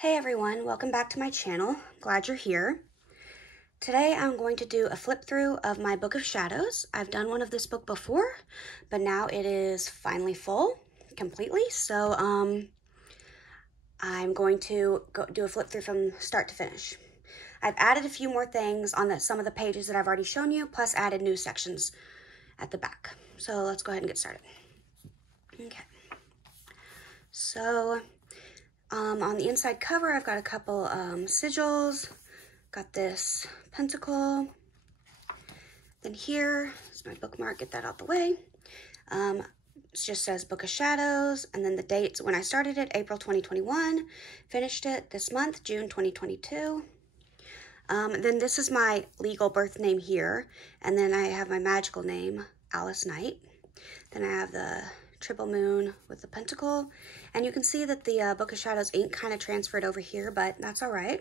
Hey everyone, welcome back to my channel. Glad you're here. Today I'm going to do a flip through of my Book of Shadows. I've done one of this book before, but now it is finally full, completely. So I'm going to do a flip through from start to finish. I've added a few more things on some of the pages that I've already shown you, plus added new sections at the back. So let's go ahead and get started. Okay. So on the inside cover, I've got a couple sigils. Got this pentacle. Then here is my bookmark, get that out the way. It just says Book of Shadows, and then the dates when I started it, April 2021. Finished it this month, June 2022. Then this is my legal birth name here, and then I have my magical name, Alice Knight. Then I have the triple moon with the pentacle, and you can see that the Book of Shadows ink kind of transferred over here, but that's all right.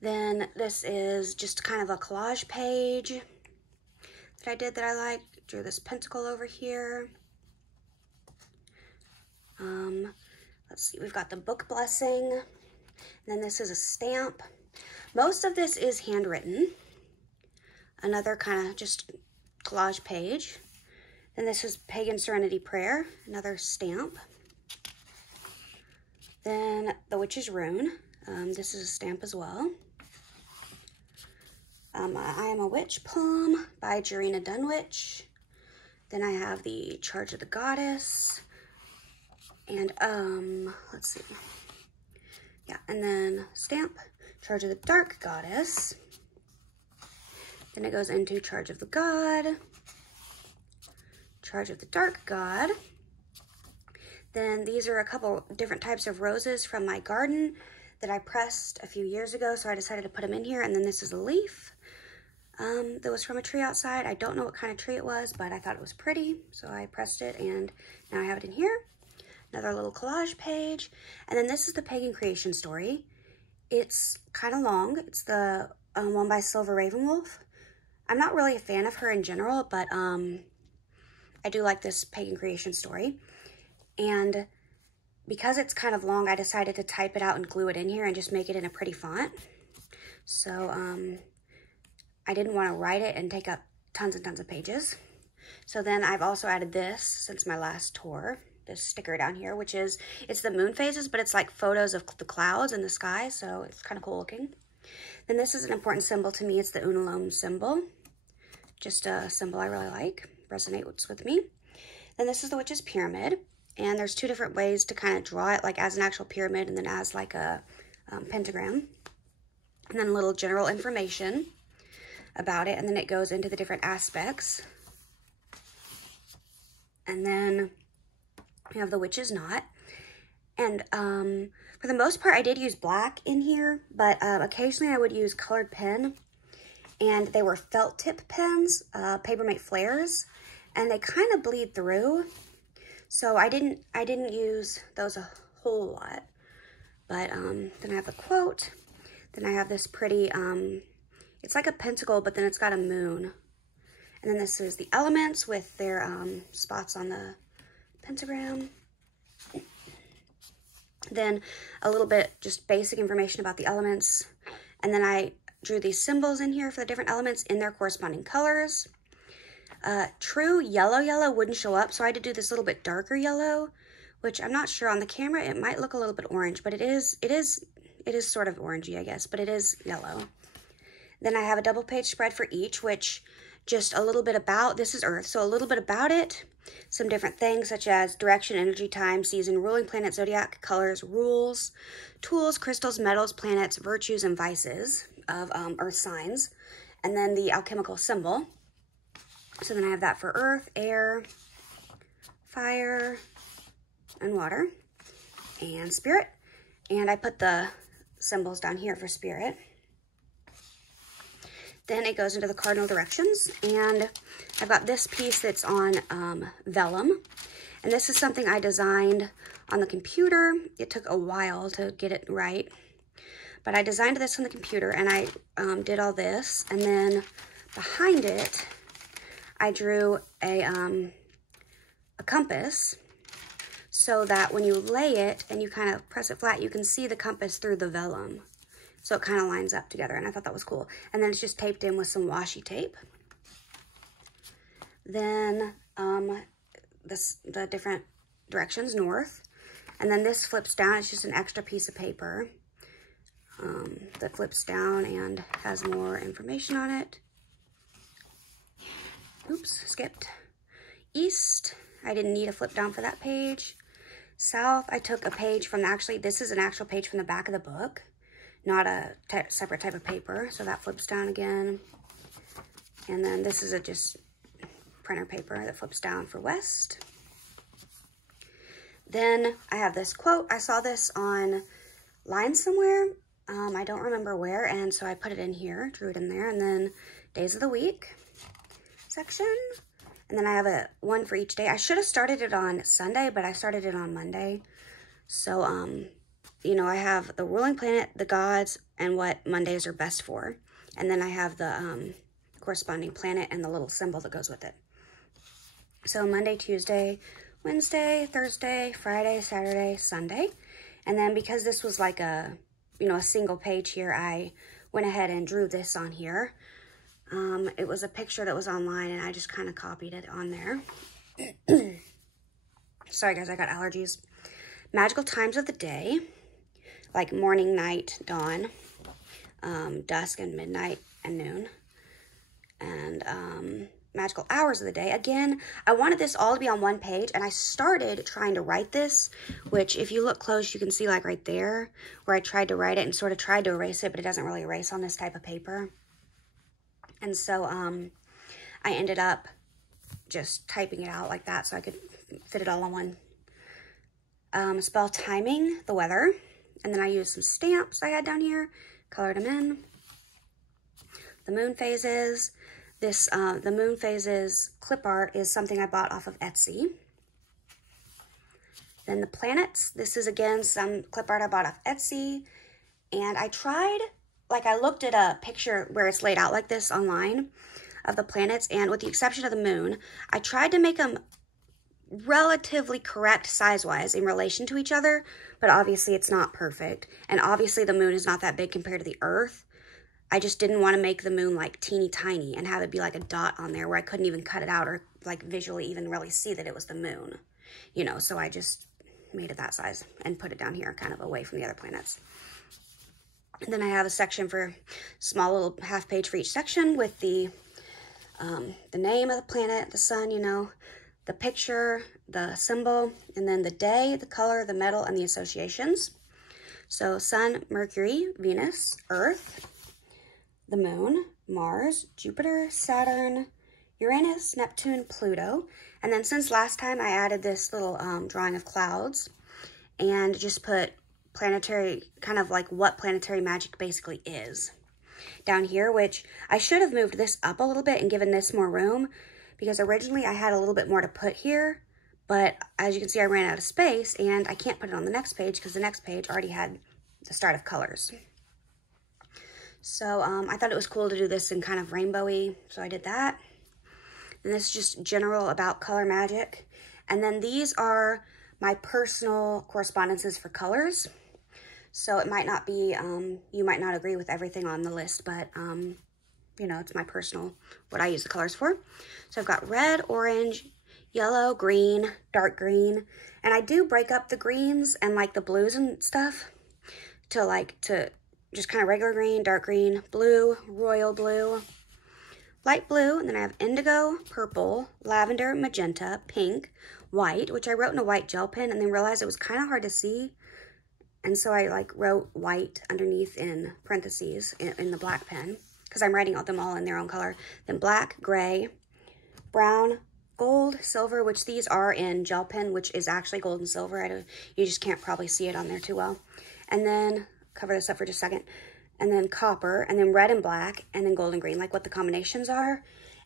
Then this is just kind of a collage page that I did that I like. Drew this pentacle over here. Let's see, we've got the book blessing, and then this is a stamp. Most of this is handwritten. Another kind of just collage page. Then this is Pagan Serenity Prayer, another stamp. Then the Witch's Rune. This is a stamp as well. I Am a Witch poem by Jarena Dunwich. Then I have the Charge of the Goddess. And let's see. Yeah, and then stamp, Charge of the Dark Goddess. Then it goes into Charge of the God. Charge of the Dark God. Then these are a couple different types of roses from my garden that I pressed a few years ago, so I decided to put them in here. And then this is a leaf that was from a tree outside. I don't know what kind of tree it was, but I thought it was pretty, so I pressed it, and now I have it in here. Another little collage page. And then this is the Pagan creation story. It's kind of long. It's the one by Silver Ravenwolf. I'm not really a fan of her in general, but I do like this Pagan creation story. And because it's kind of long, I decided to type it out and glue it in here and just make it in a pretty font. So I didn't want to write it and take up tons and tons of pages. So then I've also added this since my last tour, this sticker down here, which is, it's the moon phases, but it's like photos of the clouds and the sky, so it's kind of cool looking. Then this is an important symbol to me. It's the Unalome symbol. Just a symbol I really like, resonates with me. Then this is the Witch's Pyramid, and there's two different ways to kind of draw it, like as an actual pyramid and then as like a pentagram. And then a little general information about it, and then it goes into the different aspects. And then we have the Witch's Knot. And for the most part, I did use black in here, but occasionally I would use colored pen. And they were felt tip pens, Papermate Flares, and they kind of bleed through. So I didn't use those a whole lot. But then I have a quote. Then I have this pretty, it's like a pentacle, but then it's got a moon. And then this is the elements with their spots on the pentagram. Then a little bit just basic information about the elements. And then I drew these symbols in here for the different elements in their corresponding colors. True yellow wouldn't show up, so I had to do this little bit darker yellow, which I'm not sure on the camera. It might look a little bit orange, but it is sort of orangey, I guess, but it is yellow. Then I have a double page spread for each, which just a little bit about, this is Earth, so a little bit about it, some different things such as direction, energy, time, season, ruling planet, zodiac, colors, rules, tools, crystals, metals, planets, virtues, and vices of Earth signs, and then the alchemical symbol. So then I have that for Earth, air, fire, and water, and spirit. And I put the symbols down here for spirit. Then it goes into the Cardinal Directions, and I've got this piece that's on vellum. And this is something I designed on the computer. It took a while to get it right. But I designed this on the computer, and I did all this. And then behind it, I drew a compass. so that when you lay it and you kind of press it flat, you can see the compass through the vellum. So it kind of lines up together, and I thought that was cool. And then it's just taped in with some washi tape. Then the different directions north. And then this flips down. It's just an extra piece of paper that flips down and has more information on it. Oops, skipped. East, I didn't need a flip down for that page. South, I took a page from, actually, this is an actual page from the back of the book, not a separate type of paper. So that flips down again. And then this is a just printer paper that flips down for west. Then I have this quote. I saw this online somewhere. I don't remember where, and so I put it in here, drew it in there. And then days of the week section. And then I have one for each day. I should have started it on Sunday, but I started it on Monday. So, you know, I have the ruling planet, the gods, and what Mondays are best for. And then I have the corresponding planet and the little symbol that goes with it. So Monday, Tuesday, Wednesday, Thursday, Friday, Saturday, Sunday. And then because this was like a, you know, a single page here, I went ahead and drew this on here. It was a picture that was online, and I just kind of copied it on there. Sorry, guys, I got allergies. Magical times of the day, like morning, night, dawn, dusk and midnight and noon. And magical hours of the day. Again, I wanted this all to be on one page, and I started trying to write this, which if you look close, you can see like right there where I tried to write it and sort of tried to erase it, but it doesn't really erase on this type of paper. And so I ended up just typing it out like that so I could fit it all on one. Spell timing, the weather. And then I used some stamps I had down here, colored them in. The moon phases. This, the moon phases clip art is something I bought off of Etsy. Then the planets. This is, again, some clip art I bought off Etsy. And I tried... Like, I looked at a picture where it's laid out like this online of the planets, and with the exception of the moon, I tried to make them relatively correct size-wise in relation to each other, but obviously it's not perfect. And obviously the moon is not that big compared to the Earth. I just didn't want to make the moon, like, teeny tiny and have it be like a dot on there where I couldn't even cut it out or, like, visually even really see that it was the moon. You know, so I just made it that size and put it down here kind of away from the other planets. And then I have a section for small little half page for each section with the name of the planet, the sun, you know, the picture, the symbol, and then the day, the color, the metal, and the associations. So sun, Mercury, Venus, Earth, the moon, Mars, Jupiter, Saturn, Uranus, Neptune, Pluto. And then since last time I added this little drawing of clouds and just put planetary, kind of like what planetary magic basically is down here, which I should have moved this up a little bit and given this more room, because originally I had a little bit more to put here, but as you can see I ran out of space and I can't put it on the next page because the next page already had the start of colors. So I thought it was cool to do this in kind of rainbowy, so I did that. And this is just general about color magic. And then these are my personal correspondences for colors. So it might not be, you might not agree with everything on the list, but, you know, it's my personal, what I use the colors for. So I've got red, orange, yellow, green, dark green. And I do break up the greens and like the blues and stuff to just kind of regular green, dark green, blue, royal blue, light blue, and then I have indigo, purple, lavender, magenta, pink, white, which I wrote in a white gel pen and then realized it was kind of hard to see. And so I like wrote white underneath in parentheses in the black pen because I'm writing them all in their own color. Then black, gray, brown, gold, silver, which these are in gel pen, which is actually gold and silver. You just can't probably see it on there too well. And then cover this up for just a second. And then copper, and then red and black, and then gold and green, like what the combinations are.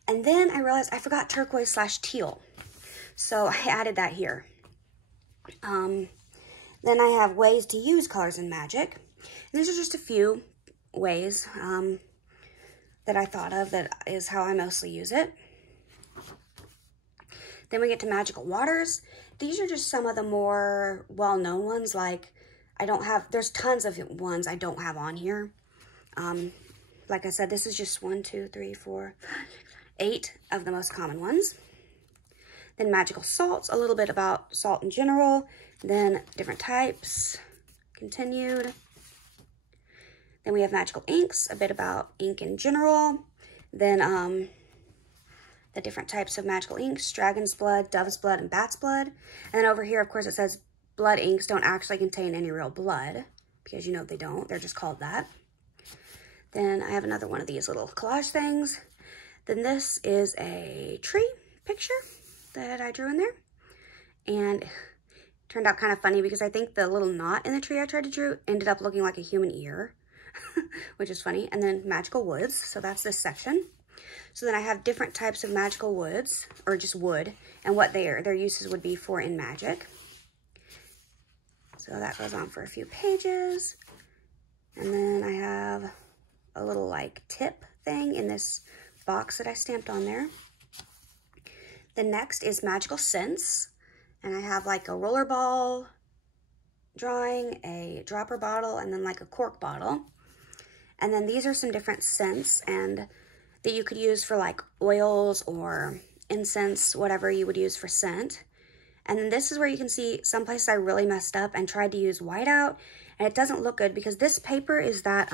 And then I realized I forgot turquoise / teal. So I added that here. Then I have ways to use colors in magic. And these are just a few ways that I thought of that is how I mostly use it. Then we get to magical waters. These are just some of the more well-known ones. Like, there's tons of ones I don't have on here. Like I said, this is just 1, 2, 3, 4, 8 of the most common ones. Then magical salts, a little bit about salt in general. Then different types, continued. Then we have magical inks, a bit about ink in general. Then the different types of magical inks, dragon's blood, dove's blood, and bat's blood. And then over here, of course, it says blood inks don't actually contain any real blood, because you know they don't. They're just called that. Then I have another one of these little collage things. Then this is a tree picture that I drew in there. And it turned out kind of funny because I think the little knot in the tree I tried to draw ended up looking like a human ear, which is funny. And then magical woods, so that's this section. So then I have different types of magical woods, or just wood, and what their uses would be for in magic. So that goes on for a few pages. And then I have a little like tip thing in this box that I stamped on there. The next is magical scents, and I have like a rollerball drawing, a dropper bottle, and then like a cork bottle. And then these are some different scents and that you could use for like oils or incense, whatever you would use for scent. And then this is where you can see some places I really messed up and tried to use whiteout, and it doesn't look good because this paper is that,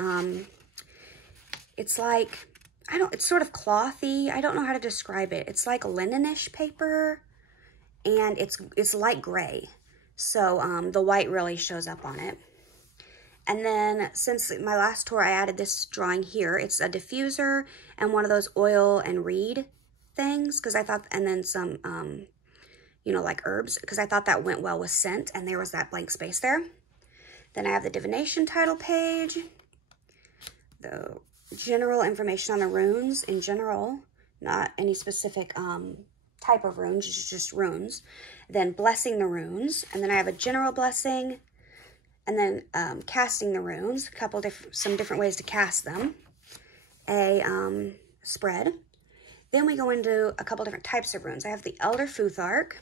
it's like, it's sort of clothy. I don't know how to describe it. It's like linenish paper, and it's light gray. So the white really shows up on it. And then since my last tour, I added this drawing here. It's a diffuser and one of those oil and reed things, because I thought, and then some, you know, like herbs, because I thought that went well with scent, and there was that blank space there. Then I have the divination title page, the general information on the runes in general, not any specific type of runes, just runes. Then blessing the runes, and then I have a general blessing, and then casting the runes, some different ways to cast them, a spread. Then we go into a couple different types of runes. I have the Elder Futhark,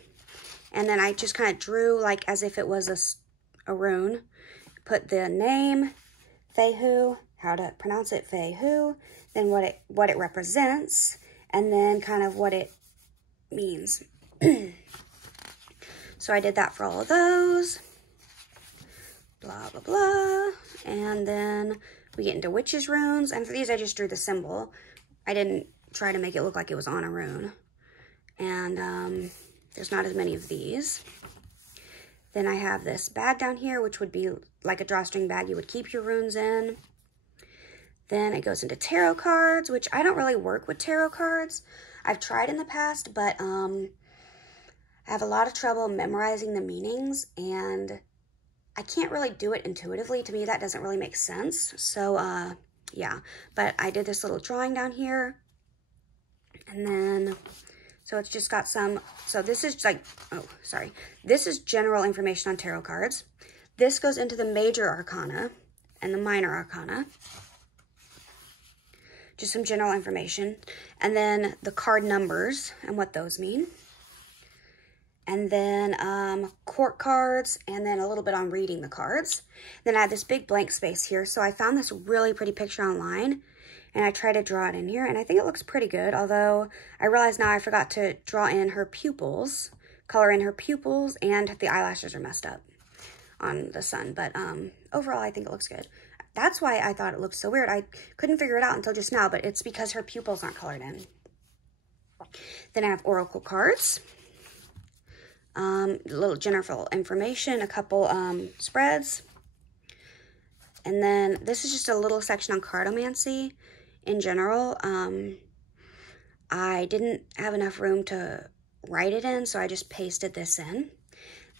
and then I just kind of drew like as if it was a rune. Put the name, Fehu, how to pronounce it, Fehu, then what it represents, and then kind of what it means. So I did that for all of those. Blah, blah, blah. And then we get into witches' runes. And for these, I just drew the symbol. I didn't try to make it look like it was on a rune. And there's not as many of these. Then I have this bag down here, which would be like a drawstring bag you would keep your runes in. Then it goes into tarot cards, which I don't really work with tarot cards. I've tried in the past, but I have a lot of trouble memorizing the meanings, and I can't really do it intuitively. To me, that doesn't really make sense. So, yeah. But I did this little drawing down here. And then, so it's just got some, so this is like, oh, sorry. This is general information on tarot cards. This goes into the major arcana and the minor arcana. Just some general information. And then the card numbers and what those mean. And then court cards, and then a little bit on reading the cards. Then I have this big blank space here. So I found this really pretty picture online, and I tried to draw it in here, and I think it looks pretty good, although I realize now I forgot to draw in her pupils, color in her pupils, and the eyelashes are messed up on the sun. But overall, I think it looks good. That's why I thought it looked so weird. I couldn't figure it out until just now, but it's because her pupils aren't colored in. Then I have oracle cards. Little general information, a couple spreads. And then this is just a little section on cartomancy in general. I didn't have enough room to write it in, so I just pasted this in.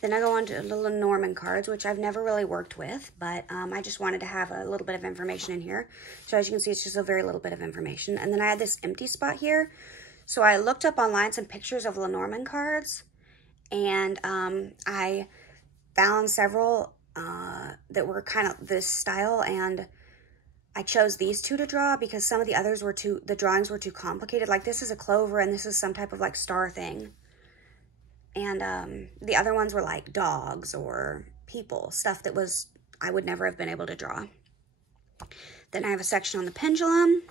Then I go on to little Norman cards, which I've never really worked with, but I just wanted to have a little bit of information in here. So as you can see, it's just a very little bit of information. And then I had this empty spot here. So I looked up online some pictures of Lenormand cards, and I found several that were kind of this style, and I chose these two to draw because some of the others were the drawings were too complicated. Like this is a clover, and this is some type of like star thing. And the other ones were like dogs or people, stuff that was, I would never have been able to draw. Then I have a section on the pendulum,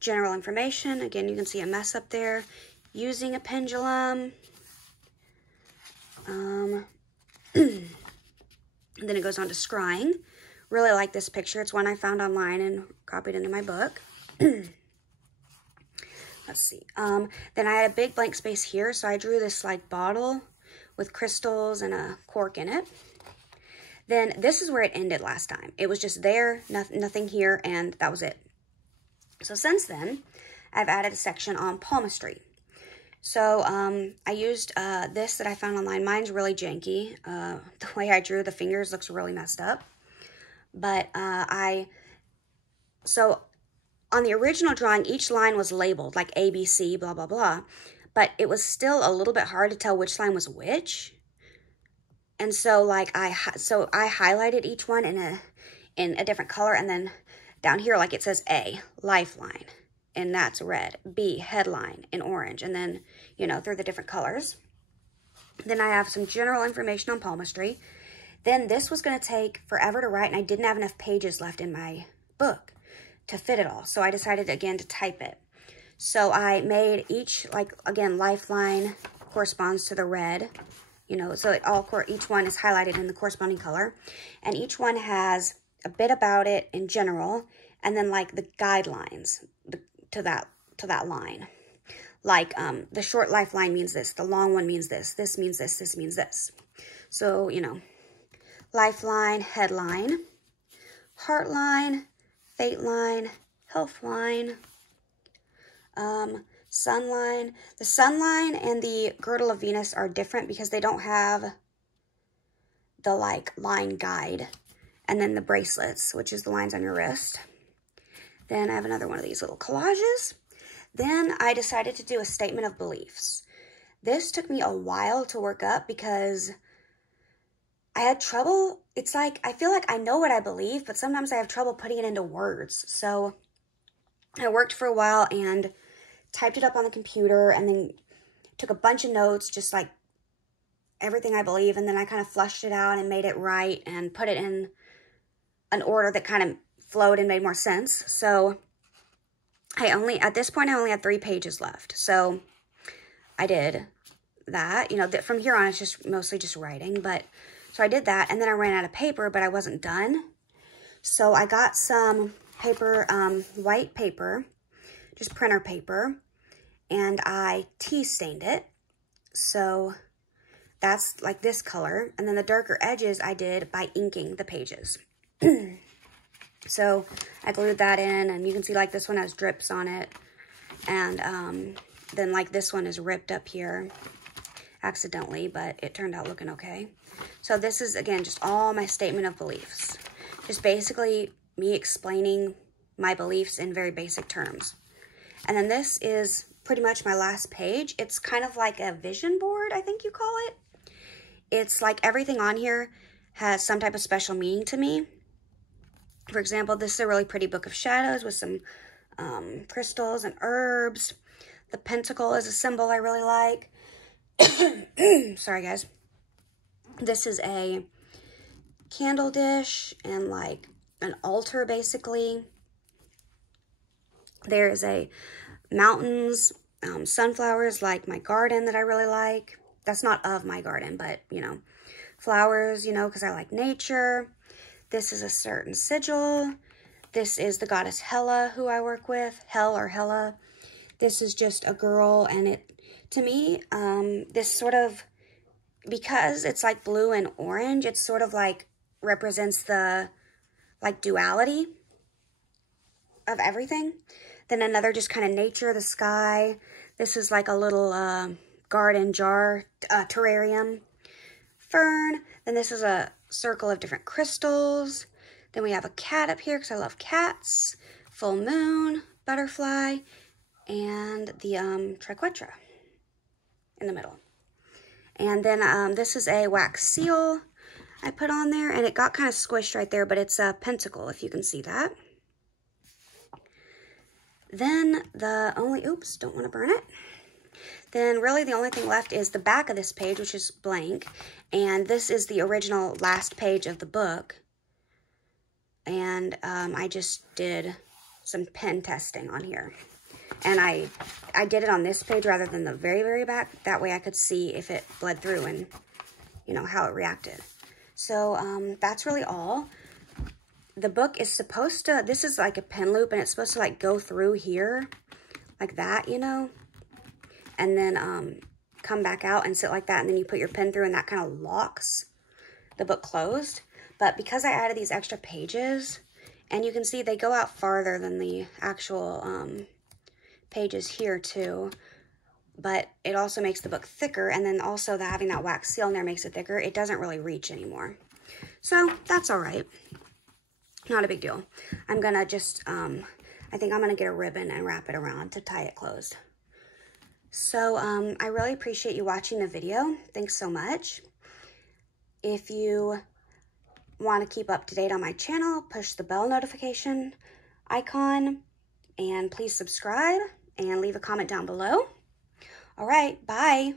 general information. Again, you can see a mess up there. Using a pendulum. And then it goes on to scrying. Really like this picture. It's one I found online and copied into my book. Let's see. Then I had a big blank space here, so I drew this like bottle with crystals and a cork in it. Then this is where it ended last time. It was just there, nothing here, and that was it. So since then, I've added a section on palmistry. So I used this that I found online. Mine's really janky. The way I drew the fingers looks really messed up. But so on the original drawing, each line was labeled like A, B, C, blah, blah, blah. But it was still a little bit hard to tell which line was which. And so like I highlighted each one in a different color, and then down here like it says A, lifeline, and that's red. B, headline, in orange, and then, you know, through the different colors. Then I have some general information on palmistry. Then this was going to take forever to write, and I didn't have enough pages left in my book to fit it all. So I decided again to type it. So I made each, like, again, lifeline corresponds to the red, you know, so each one is highlighted in the corresponding color, and each one has a bit about it in general, and then like the guidelines to that line. Like the short lifeline means this, the long one means this, this means this, this means this. So, you know, lifeline, headline, heart line, fate line, health line, sun line. The sun line and the girdle of Venus are different because they don't have the like line guide. And then the bracelets, which is the lines on your wrist. Then I have another one of these little collages. Then I decided to do a statement of beliefs. This took me a while to work up because I had trouble. It's like, I feel like I know what I believe, but sometimes I have trouble putting it into words. So I worked for a while and typed it up on the computer, and then took a bunch of notes, just like everything I believe. And then I kind of flushed it out and made it right and put it in an order that kind of flowed and made more sense. So at this point, I only had 3 pages left. So I did that, you know, from here on, it's just mostly just writing. So I did that, and then I ran out of paper, but I wasn't done. So I got some paper, white paper, just printer paper, and I tea stained it. So that's like this color. And then the darker edges I did by inking the pages. So I glued that in, and you can see like this one has drips on it. And then like this one is ripped up here accidentally, but it turned out looking okay. So this is, again, just all my statement of beliefs. Just basically me explaining my beliefs in very basic terms. And then this is pretty much my last page. It's kind of like a vision board, I think you call it. It's like everything on here has some type of special meaning to me. For example, this is a really pretty book of shadows with some crystals and herbs. The pentacle is a symbol I really like. Sorry, guys. This is a candle dish and like an altar, basically. There is a mountains, sunflowers, like my garden that I really like. That's not of my garden, but, you know, flowers, you know, because I like nature. This is a certain sigil. This is the goddess Hela, who I work with, Hel or Hela. This is just a girl, and it, to me, this sort of, because it's like blue and orange, it sort of like represents the like duality of everything. Then another just kind of nature, the sky. This is like a little garden jar, terrarium, fern. Then this is a circle of different crystals. Then we have a cat up here because I love cats. Full moon, butterfly, and the triquetra in the middle. And then this is a wax seal I put on there, and it got kind of squished right there, but it's a pentacle, if you can see that. Then oops, don't want to burn it. Then really the only thing left is the back of this page, which is blank. And this is the original last page of the book. And I just did some pen testing on here. And I did it on this page rather than the very, very back. That way I could see if it bled through and, you know, how it reacted. So that's really all. The book is supposed to, this is like a pen loop, and it's supposed to like go through here like that, you know, and then come back out and sit like that, and then you put your pen through, and that kind of locks the book closed. But because I added these extra pages, and you can see they go out farther than the actual pages here too, but it also makes the book thicker, and then also having that wax seal in there makes it thicker. It doesn't really reach anymore. So that's all right. Not a big deal. I'm gonna just, I think I'm gonna get a ribbon and wrap it around to tie it closed. So I really appreciate you watching the video. Thanks so much. If you want to keep up to date on my channel, push the bell notification icon, and please subscribe and leave a comment down below. All right, bye.